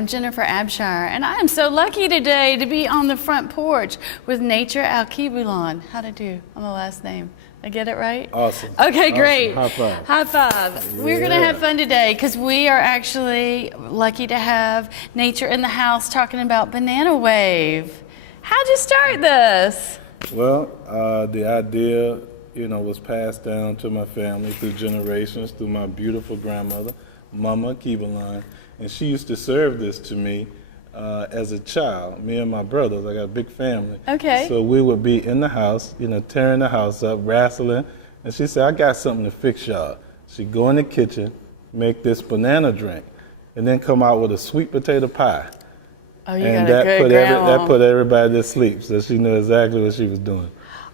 I'm Jennifer Abshire, and I am so lucky today to be on the front porch with Nature Alkebulan. How'd I do on the last name? Did I get it right? Awesome. Okay, great. Awesome. High five. Yeah. We're going to have fun today because we are actually lucky to have Nature in the house talking about Banana Wave. How'd you start this? Well, the idea, was passed down to my family through generations, through my beautiful grandmother, Mama Alkebulan, and she used to serve this to me as a child, me and my brothers. I got a big family. Okay. So we would be in the house, tearing the house up, wrestling, and she said, I got something to fix y'all. She'd go in the kitchen, make this banana drink, and then come out with a sweet potato pie. Oh, you and got a good grandma. that put everybody to sleep, so she knew exactly what she was doing.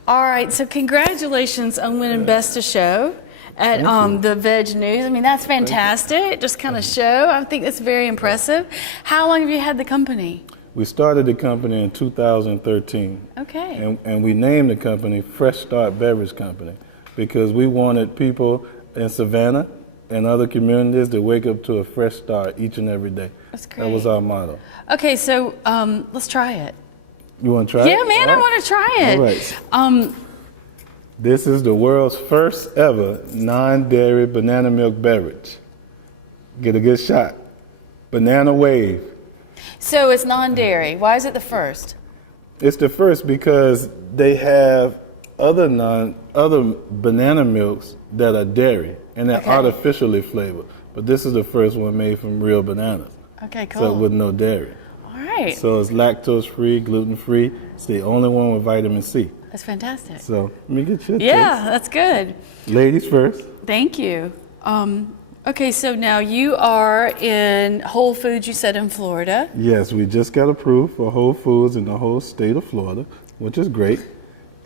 All right, so congratulations on winning Best of Show at the Veg News. I mean, that's fantastic. Just kind of show. I think that's very impressive. How long have you had the company? We started the company in 2013. Okay. And we named the company Fresh Start Beverage Company because we wanted people in Savannah and other communities to wake up to a fresh start each and every day. That's great. That was our motto. Okay, so let's try it. You want to try it? Yeah, man, I want to try it. All right. This is the world's first ever non-dairy banana milk beverage. Get a good shot. Banana Wave. So it's non-dairy. Why is it the first? It's the first because they have other banana milks that are dairy and they're artificially flavored. But this is the first one made from real bananas. Okay, cool. So with no dairy. All right. So it's lactose-free, gluten-free. It's the only one with vitamin C. That's fantastic. So let me get you a Yeah, taste. that's good. Ladies first. Thank you. Okay, so now you are in Whole Foods, you said, in Florida. Yes, we just got approved for Whole Foods in the whole state of Florida, which is great.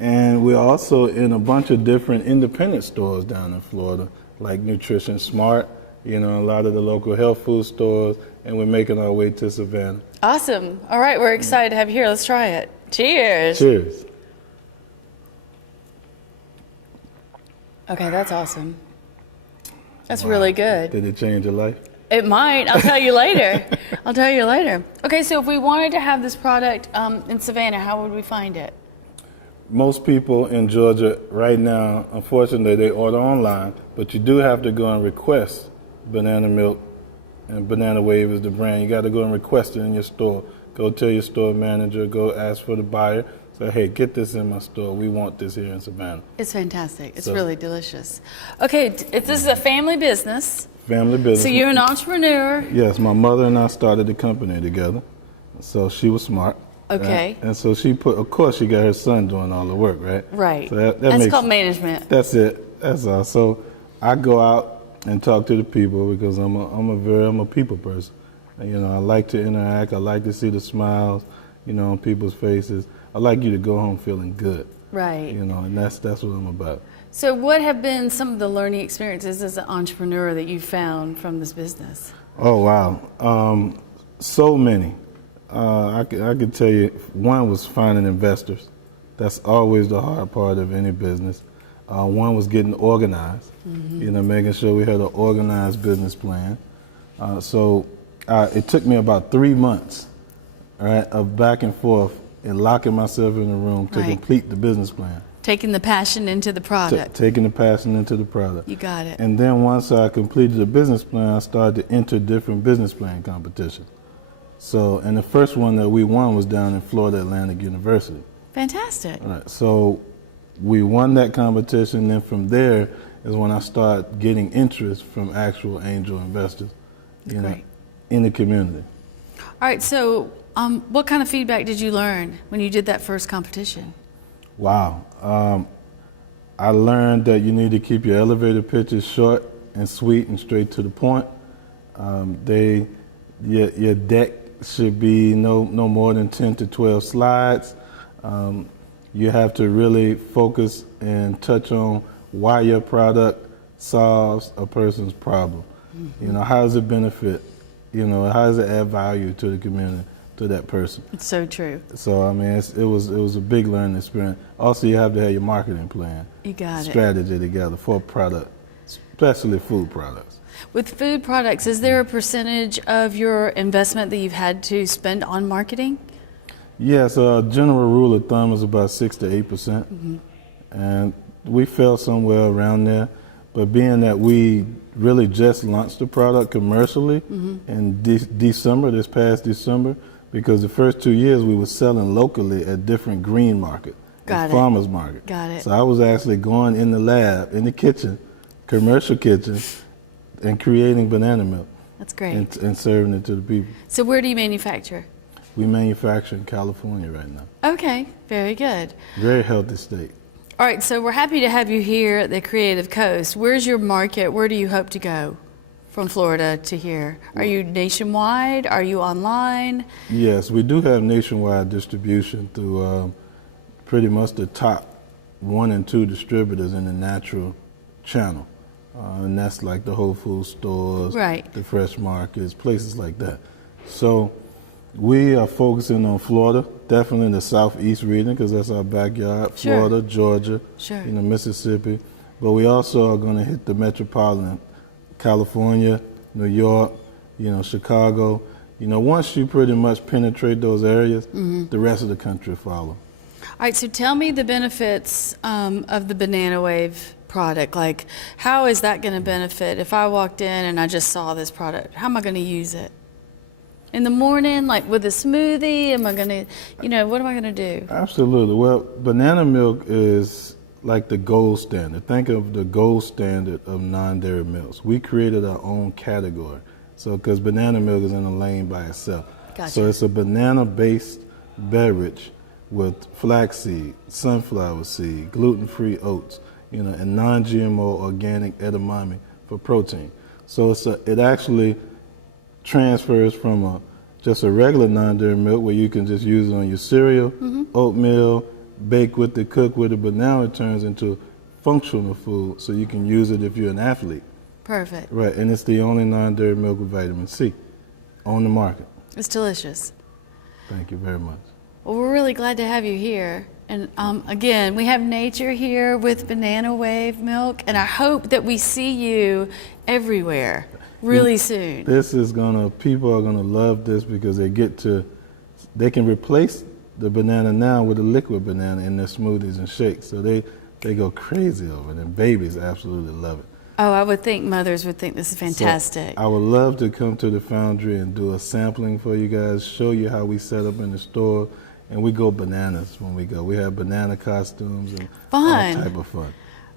And we're also in a bunch of different independent stores down in Florida, like Nutrition Smart, a lot of the local health food stores, and we're making our way to Savannah. Awesome. All right, we're excited to have you here. Let's try it. Cheers. Cheers. Okay, that's awesome. That's really good. Did it change your life? It might. I'll tell you later. I'll tell you later. Okay, so if we wanted to have this product in Savannah, how would we find it? Most people in Georgia right now, unfortunately, they order online, but you do have to go and request banana milk, and Banana Wave is the brand. You got to go and request it in your store. Go tell your store manager, go ask for the buyer. Say, hey, get this in my store. We want this here in Savannah. It's fantastic. It's really delicious. Okay, this is a family business. Family business. So you're an entrepreneur. Yes, my mother and I started the company together. So she was smart. Okay. And so of course, she got her son doing all the work, right? Right. So that's called management. That's it. That's all. So I go out and talk to the people because I'm a people person. And, I like to interact. I like to see the smiles, on people's faces. I like you to go home feeling good. Right. And that's what I'm about. So what have been some of the learning experiences as an entrepreneur that you found from this business? Oh, wow. So many. I could tell you, one was finding investors. That's always the hard part of any business. One was getting organized, making sure we had an organized business plan. So it took me about 3 months, of back and forth and locking myself in a room to complete the business plan. Taking the passion into the product. Taking the passion into the product. You got it. And then once I completed the business plan, I started to enter different business plan competitions. So, and the first one that we won was down in Florida Atlantic University. Fantastic. All right, so we won that competition, then from there is when I started getting interest from actual angel investors, in the community. All right, so what kind of feedback did you learn when you did that first competition? Wow. I learned that you need to keep your elevator pitches short and sweet and straight to the point. Your deck should be no more than 10 to 12 slides. You have to really focus and touch on why your product solves a person's problem. How does it benefit? How does it add value to the community, to that person? It's so true. So, I mean, it was a big learning experience. Also, you have to have your marketing plan. You got strategy together for a product. especially food products. With food products, is there a percentage of your investment that you've had to spend on marketing? Yes, a general rule of thumb is about 6 to 8%, and we fell somewhere around there. But being that we really just launched the product commercially in December, this past December, because the first 2 years we were selling locally at different green market, farmers market. Got it. So I was actually going in the lab, in the kitchen, commercial kitchen, and creating banana milk. That's great. And serving it to the people. So where do you manufacture? We manufacture in California right now. Okay, very good. Very healthy state. All right, so we're happy to have you here at the Creative Coast. Where's your market? Where do you hope to go from Florida to here? Are you nationwide? Are you online? Yes, we do have nationwide distribution through pretty much the top 1 and 2 distributors in the natural channel. And that's like the Whole Food stores, right, the fresh markets, places like that. So we are focusing on Florida, definitely in the southeast region because that's our backyard. Sure. Florida, Georgia, sure, Mississippi. But we also are going to hit the metropolitan, California, New York, Chicago. Once you pretty much penetrate those areas, the rest of the country will follow. All right, so tell me the benefits of the Banana Wave product. Like, how is that going to benefit? If I walked in and I just saw this product, how am I going to use it? In the morning, like with a smoothie, am I going to, what am I going to do? Absolutely. Well, banana milk is like the gold standard. Think of the gold standard of non-dairy milks. We created our own category. So, because banana milk is in a lane by itself. Gotcha. So it's a banana-based beverage with flaxseed, sunflower seed, gluten-free oats, and non-GMO organic edamame for protein. So it actually transfers from just a regular non-dairy milk where you can just use it on your cereal, oatmeal, bake with it, cook with it, but now it turns into functional food so you can use it if you're an athlete. Perfect. Right, and it's the only non-dairy milk with vitamin C on the market. It's delicious. Thank you very much. Well, we're really glad to have you here. And again, we have nature here with Banana Wave milk, and I hope that we see you everywhere really soon. This is people are gonna love this because they can replace the banana now with a liquid banana in their smoothies and shakes. So they go crazy over it, and babies absolutely love it. Oh, I would think mothers would think this is fantastic. So I would love to come to the foundry and do a sampling for you guys, show you how we set up in the store, and we go bananas when we go. We have banana costumes and fun. All type of fun.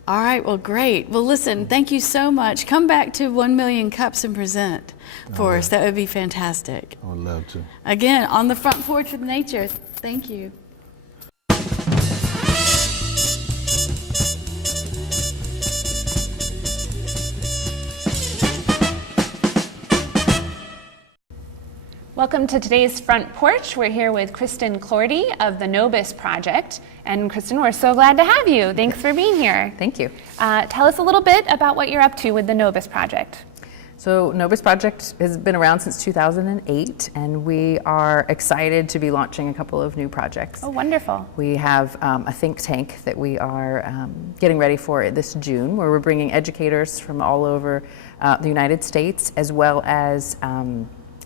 All right, well, great. Well, listen, thank you so much. Come back to 1 Million Cups and present for us. That would be fantastic. I would love to. Again, on the front porch with nature. Thank you. Welcome to today's Front Porch. We're here with Christen Clougherty of the Novus Project. And Christen, we're so glad to have you. Thanks for being here. Thank you. Tell us a little bit about what you're up to with the Novus Project. So Novus Project has been around since 2008, and we are excited to be launching a couple of new projects. Oh, wonderful. We have a think tank that we are getting ready for this June, where we're bringing educators from all over the United States, as well as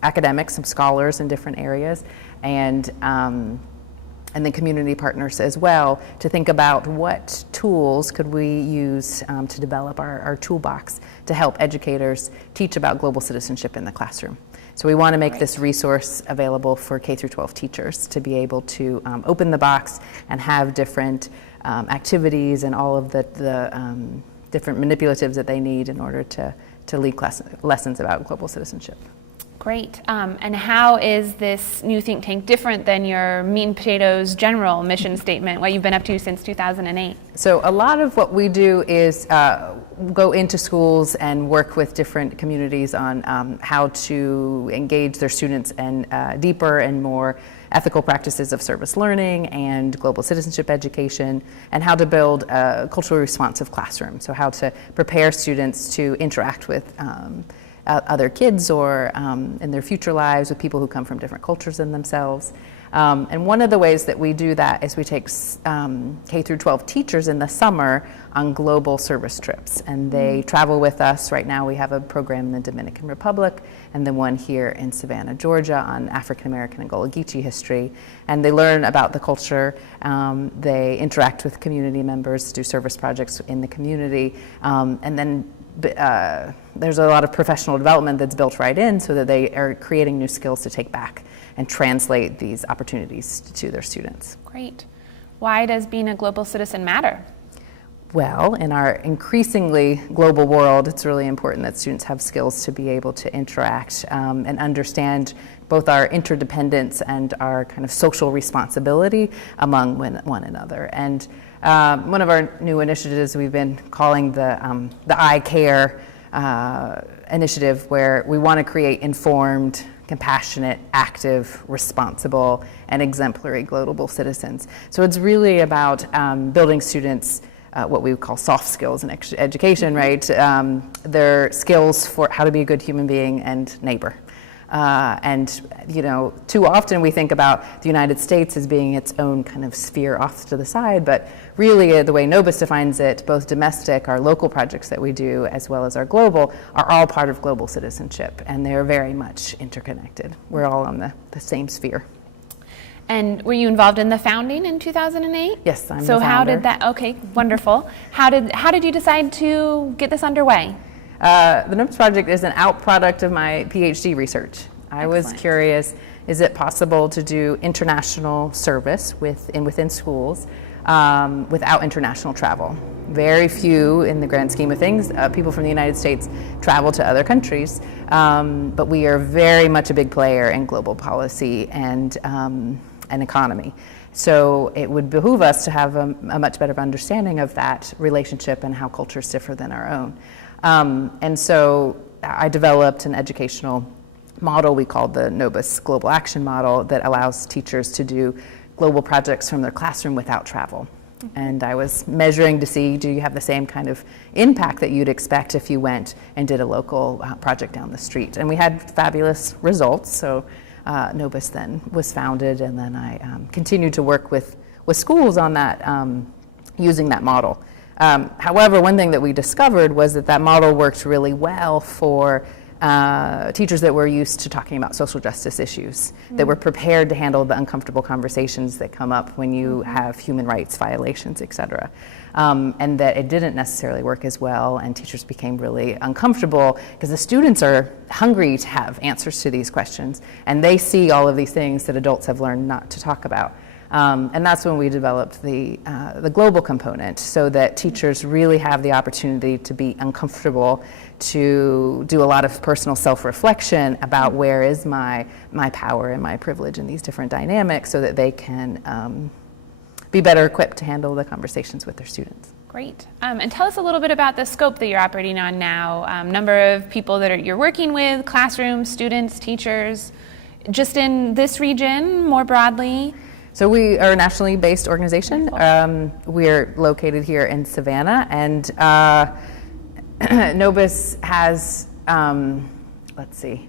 academics, some scholars in different areas, and then community partners as well, to think about what tools could we use to develop our toolbox to help educators teach about global citizenship in the classroom. So we want to make this resource available for K through 12 teachers to be able to open the box and have different activities and all of the different manipulatives that they need in order to lead lessons about global citizenship. Great. And how is this new think tank different than your meat and potatoes general mission statement, what you've been up to since 2008? So a lot of what we do is go into schools and work with different communities on how to engage their students in deeper and more ethical practices of service learning and global citizenship education, and how to build a culturally responsive classroom. So how to prepare students to interact with other kids or in their future lives with people who come from different cultures than themselves. And one of the ways that we do that is we take K through 12 teachers in the summer on global service trips, and they travel with us. Right now we have a program in the Dominican Republic and then one here in Savannah, Georgia on African American and Gullah Geechee history, and they learn about the culture. They interact with community members, do service projects in the community, and then there's a lot of professional development that's built right in so that they are creating new skills to take back and translate these opportunities to their students. Great. Why does being a global citizen matter? Well, in our increasingly global world, it's really important that students have skills to be able to interact and understand both our interdependence and our kind of social responsibility among one another. And one of our new initiatives we've been calling the I Care initiative, where we want to create informed, compassionate, active, responsible, and exemplary global citizens. So it's really about building students what we would call soft skills in education, right? Their skills for how to be a good human being and neighbor. And you know, too often we think about the United States as being its own kind of sphere off to the side, but really the way Nobis defines it, both domestic, our local projects that we do, as well as our global, are all part of global citizenship, and they're very much interconnected. We're all on the same sphere. And were you involved in the founding in 2008? Yes, I'm the So how founder. did that, okay, wonderful. How did you decide to get this underway? The Nobis Project is an outproduct of my PhD research. I was Excellent. curious, is it possible to do international service within schools without international travel? Very few, in the grand scheme of things, people from the United States travel to other countries, but we are very much a big player in global policy and economy. So it would behoove us to have a much better understanding of that relationship and how cultures differ than our own. And so I developed an educational model we called the Nobis Global Action Model that allows teachers to do global projects from their classroom without travel. And I was measuring to see, do you have the same kind of impact that you'd expect if you went and did a local project down the street? And we had fabulous results. So Nobis then was founded, and then I continued to work with schools on that, using that model. However, one thing that we discovered was that model worked really well for teachers that were used to talking about social justice issues, that were prepared to handle the uncomfortable conversations that come up when you have human rights violations, et cetera. And that it didn't necessarily work as well, and teachers became really uncomfortable because the students are hungry to have answers to these questions, and they see all of these things that adults have learned not to talk about. And that's when we developed the global component, so that teachers really have the opportunity to be uncomfortable, to do a lot of personal self-reflection about where is my power and my privilege in these different dynamics, so that they can be better equipped to handle the conversations with their students. Great. And tell us a little bit about the scope that you're operating on now, number of people that you're working with, classrooms, students, teachers, just in this region more broadly. So we are a nationally based organization. We're located here in Savannah, and Nobis has, let's see,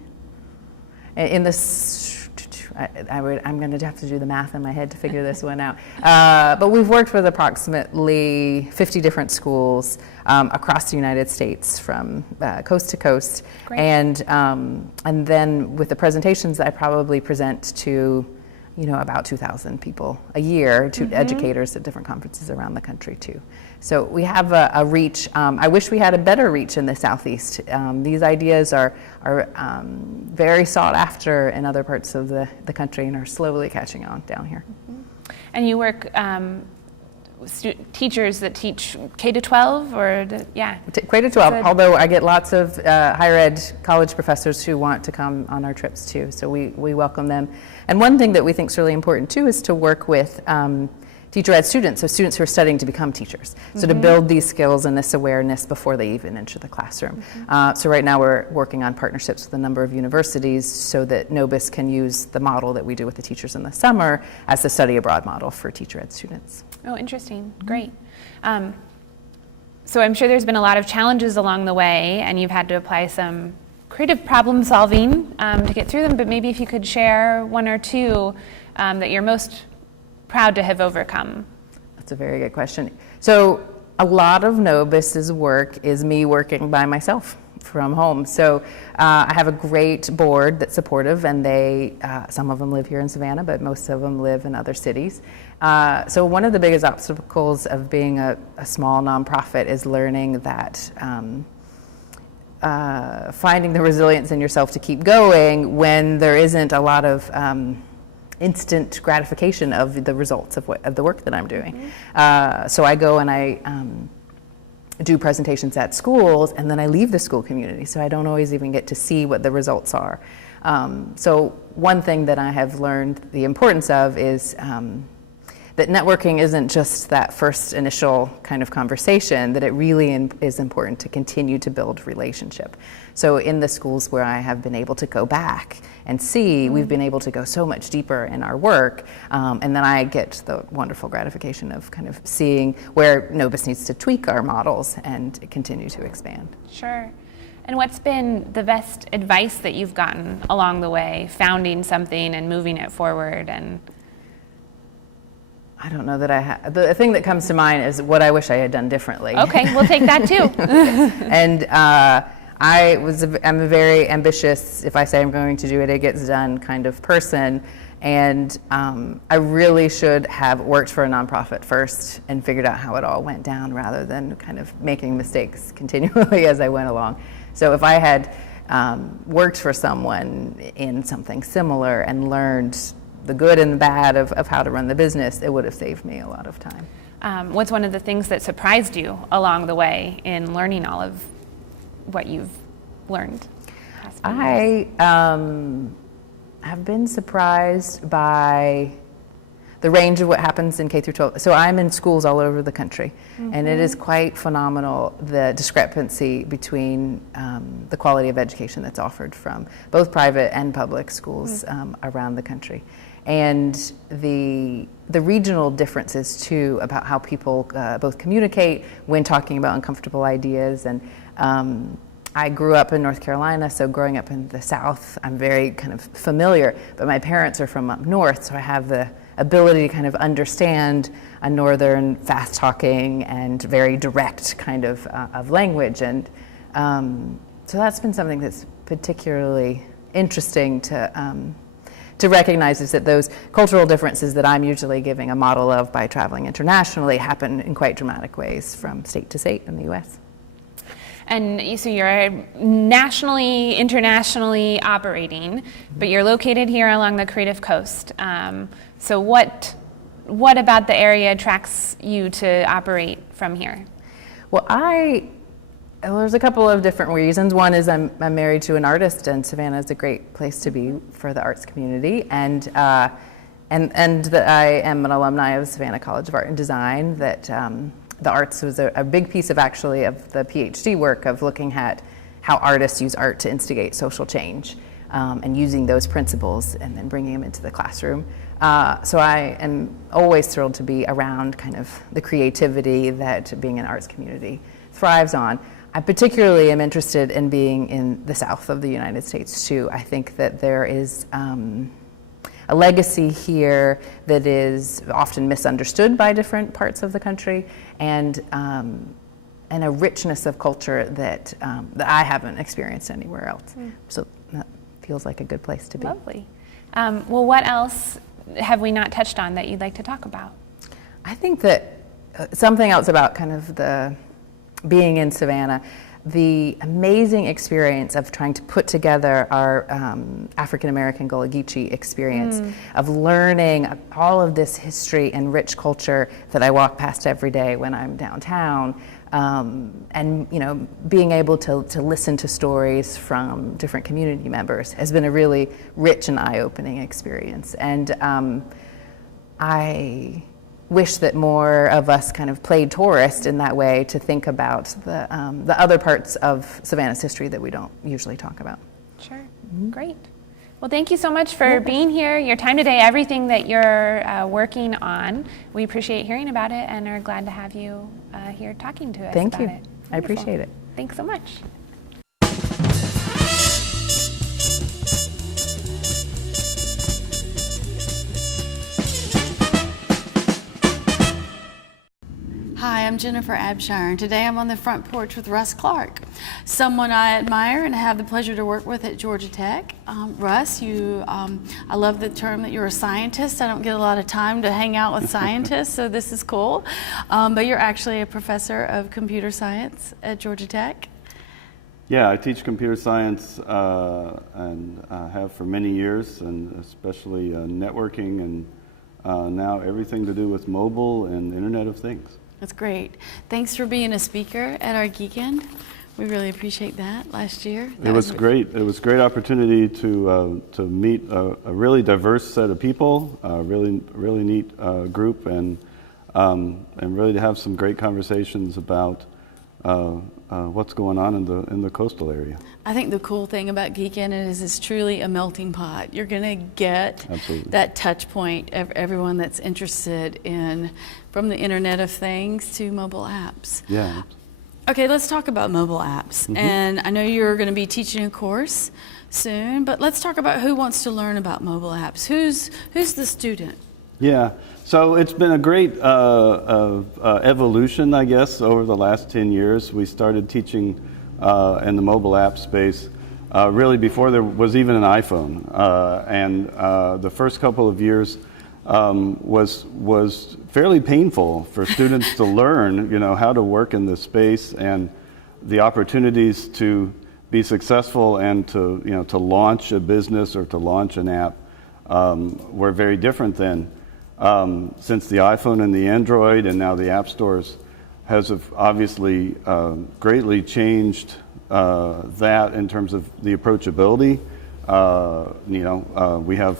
in this, I'm going to have to do the math in my head to figure this one out. But we've worked with approximately 50 different schools across the United States, from coast to coast. Great. And then with the presentations, I probably present to about 2,000 people a year, to educators at different conferences around the country too. So we have a reach. I wish we had a better reach in the Southeast. These ideas are very sought after in other parts of the country and are slowly catching on down here. And you work teachers that teach K to 12 or K to 12, Good. although I get lots of higher ed college professors who want to come on our trips too, so we welcome them. And one thing that we think is really important too is to work with teacher ed students, so students who are studying to become teachers, so to build these skills and this awareness before they even enter the classroom. So right now we're working on partnerships with a number of universities so that Nobis can use the model that we do with the teachers in the summer as the study abroad model for teacher ed students. Oh, interesting. Great. So I'm sure there's been a lot of challenges along the way, and you've had to apply some creative problem solving to get through them, but maybe if you could share one or two that you're most proud to have overcome? That's a very good question. So a lot of Nobis's work is me working by myself from home. So I have a great board that's supportive, and they, some of them live here in Savannah, but most of them live in other cities. So one of the biggest obstacles of being a small nonprofit is learning that finding the resilience in yourself to keep going when there isn't a lot of instant gratification of the results of the work that I'm doing. So I go and I do presentations at schools, and then I leave the school community, so I don't always even get to see what the results are. So one thing that I have learned the importance of is that networking isn't just that first initial kind of conversation, that it really is important to continue to build relationship. So in the schools where I have been able to go back and see, we've been able to go so much deeper in our work, and then I get the wonderful gratification of kind of seeing where Nobis needs to tweak our models and continue to expand. Sure. And what's been the best advice that you've gotten along the way, founding something and moving it forward? And I don't know that I have. The thing that comes to mind is what I wish I had done differently. okay, we'll take that too. And I'm a very ambitious, if I say I'm going to do it, it gets done kind of person. And I really should have worked for a nonprofit first and figured out how it all went down rather than kind of making mistakes continually as I went along. So if I had worked for someone in something similar and learned the good and the bad of how to run the business, it would have saved me a lot of time. What's one of the things that surprised you along the way in learning all of what you've learned? I have been surprised by the range of what happens in K through 12. So I'm in schools all over the country, and it is quite phenomenal, the discrepancy between the quality of education that's offered from both private and public schools around the country. And the regional differences too about how people both communicate when talking about uncomfortable ideas. And I grew up in North Carolina, so growing up in the South, I'm very kind of familiar, but my parents are from up north, so I have the ability to kind of understand a northern fast talking and very direct kind of language. And so that's been something that's particularly interesting to recognize, is that those cultural differences that I'm usually giving a model of by traveling internationally happen in quite dramatic ways from state to state in the US. And so you're nationally, internationally operating, but you're located here along the Creative Coast. So what about the area attracts you to operate from here? Well, there's a couple of different reasons. One is I'm married to an artist, and Savannah is a great place to be for the arts community, and that I am an alumni of Savannah College of Art and Design. That the arts was a big piece of the PhD work of looking at how artists use art to instigate social change, and using those principles and then bringing them into the classroom. So I am always thrilled to be around kind of the creativity that being an arts community thrives on. I particularly am interested in being in the South of the United States too. I think that there is a legacy here that is often misunderstood by different parts of the country, and a richness of culture that I haven't experienced anywhere else. So that feels like a good place to be. Lovely. Well, what else have we not touched on that you'd like to talk about? I think that something else about kind of the being in Savannah, the amazing experience of trying to put together our African American Gullah Geechee experience, of learning all of this history and rich culture that I walk past every day when I'm downtown, and being able to listen to stories from different community members has been a really rich and eye-opening experience. And I wish that more of us kind of played tourist in that way, to think about the other parts of Savannah's history that we don't usually talk about. Sure. Great. Well, thank you so much for being here, your time today, everything that you're working on. We appreciate hearing about it and are glad to have you here talking to us Thank about you. it. I Wonderful. appreciate it. Thanks so much. Hi, I'm Jennifer Abshire, and today I'm on the front porch with Russ Clark, someone I admire and have the pleasure to work with at Georgia Tech. Russ, I love the term that you're a scientist. I don't get a lot of time to hang out with scientists, so this is cool. But you're actually a professor of computer science at Georgia Tech. Yeah, I teach computer science and have for many years, and especially networking and now everything to do with mobile and Internet of Things. That's great. Thanks for being a speaker at our Geekend. We really appreciate that last year. It was great. It was a great opportunity to meet a really diverse set of people, a really neat group, and really to have some great conversations about what's going on in the coastal area. I think the cool thing about Geekend is it's truly a melting pot. You're going to get Absolutely. that touch point of everyone that's interested in, from the Internet of Things to mobile apps. Yeah. Okay, let's talk about mobile apps. Mm-hmm. And I know you're going to be teaching a course soon, but let's talk about who wants to learn about mobile apps. Who's the student? Yeah, so it's been a great evolution, I guess, over the last 10 years. We started teaching in the mobile app space really before there was even an iPhone. And the first couple of years was fairly painful for students to learn, how to work in this space, and the opportunities to be successful and to launch a business or to launch an app were very different then. Since the iPhone and the Android and now the app stores has obviously greatly changed that in terms of the approachability. We have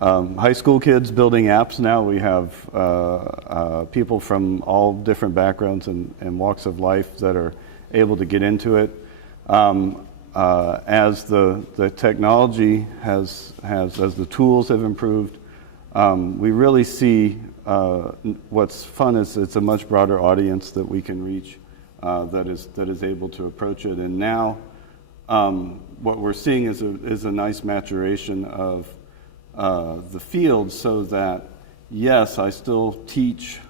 high school kids building apps now. We have people from all different backgrounds and walks of life that are able to get into it. As the technology as the tools have improved, we really see what's fun is it's a much broader audience that we can reach that is able to approach it. And now what we're seeing is a nice maturation of the field, so that yes, I still teach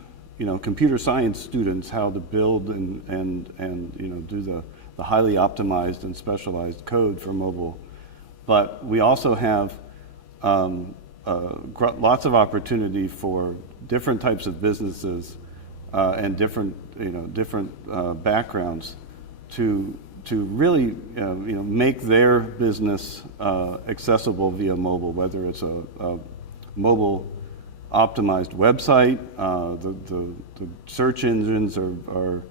computer science students how to build and do the highly optimized and specialized code for mobile, but we also have lots of opportunity for different types of businesses and different backgrounds to really make their business accessible via mobile, whether it's a mobile optimized website. The search engines are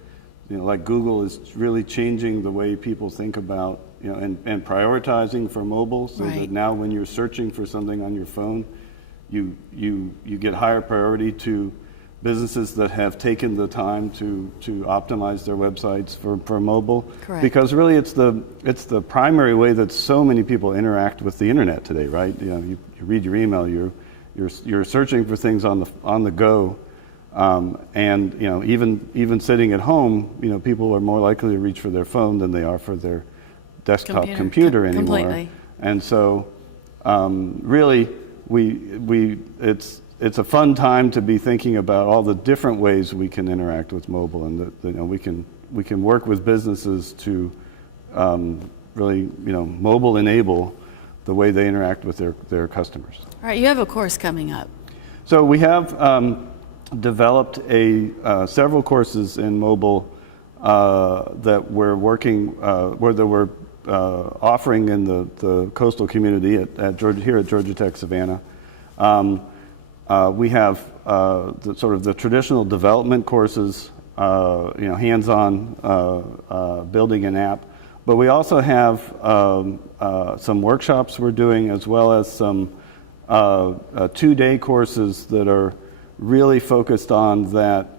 like Google is really changing the way people think about and prioritizing for mobile, so Right. that now when you're searching for something on your phone, you get higher priority to businesses that have taken the time to optimize their websites for mobile. Correct. Because really it's the primary way that so many people interact with the internet today, right? You read your email, you're searching for things on the go. And even sitting at home, people are more likely to reach for their phone than they are for their desktop computer anymore. Completely. And so, really, it's a fun time to be thinking about all the different ways we can interact with mobile, and that we can work with businesses to really mobile enable the way they interact with their customers. All right, you have a course coming up. So we have developed several courses in mobile that we're working that we're offering in the coastal community at Georgia Tech Savannah. We have the traditional development courses, hands-on building an app, but we also have some workshops we're doing, as well as some 2-day courses that are really focused on that,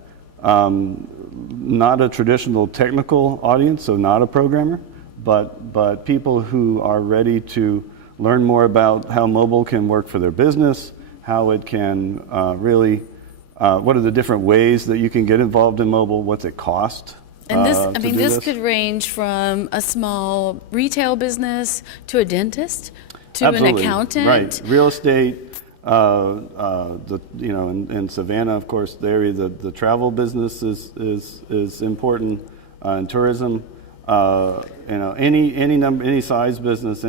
not a traditional technical audience, so not a programmer, but people who are ready to learn more about how mobile can work for their business, how it can really, what are the different ways that you can get involved in mobile, what's it cost. And this could range from a small retail business to a dentist to Absolutely. an accountant. Right, real estate, In Savannah, of course, the area, the travel business is important, and tourism. Any size business,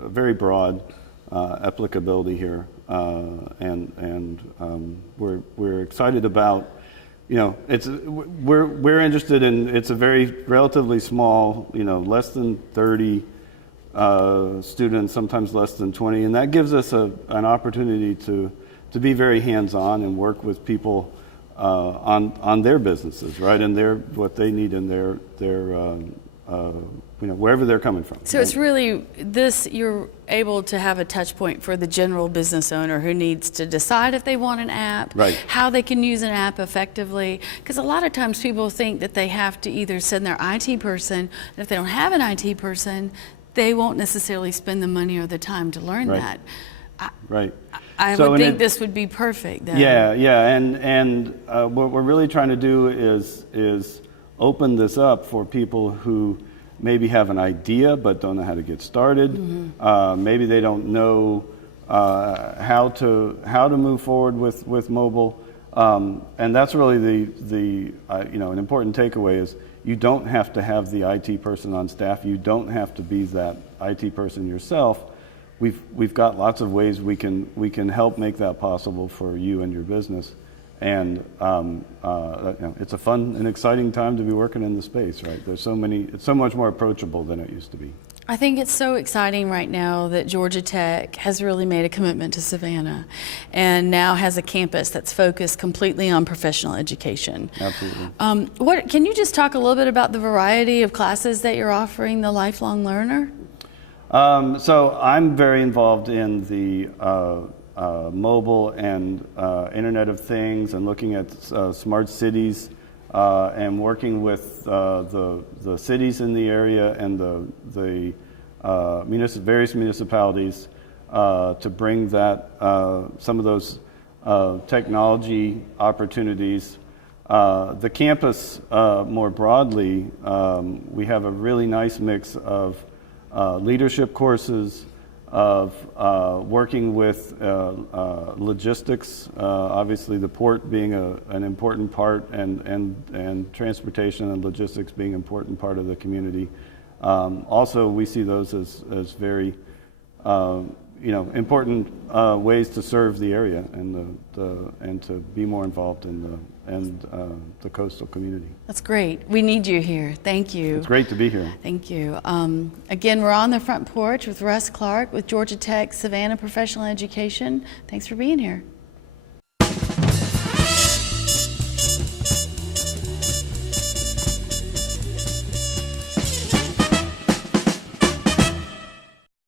very broad applicability here, we're excited about. We're interested in. It's a very relatively small, less than 30 students, sometimes less than 20, and that gives us an opportunity to be very hands-on and work with people on their businesses, right, and what they need in their wherever they're coming from. So it's really you're able to have a touch point for the general business owner who needs to decide if they want an app, right, how they can use an app effectively. Because a lot of times people think that they have to either send their IT person, and if they don't have an IT person, they won't necessarily spend the money or the time to learn that. Right. I would think this would be perfect then. Yeah, and what we're really trying to do is open this up for people who maybe have an idea but don't know how to get started. Mm-hmm. Maybe they don't know how to move forward with mobile, and that's really an important takeaway is you don't have to have the IT person on staff. You don't have to be that IT person yourself. We've got lots of ways we can help make that possible for you and your business, and it's a fun and exciting time to be working in the space. Right? It's so much more approachable than it used to be. I think it's so exciting right now that Georgia Tech has really made a commitment to Savannah and now has a campus that's focused completely on professional education. Absolutely. Can you just talk a little bit about the variety of classes that you're offering the lifelong learner? So I'm very involved in the mobile and Internet of Things and looking at smart cities and working with the cities in the area and the various municipalities to bring that some of those technology opportunities. The campus more broadly, we have a really nice mix of leadership courses, of working with logistics, obviously the port being an important part, and transportation and logistics being an important part of the community. Also, we see those as very important ways to serve the area and to be more involved in the coastal community. That's great. We need you here. Thank you. It's great to be here. Thank you. Again, we're on the front porch with Russ Clark with Georgia Tech Savannah Professional Education. Thanks for being here.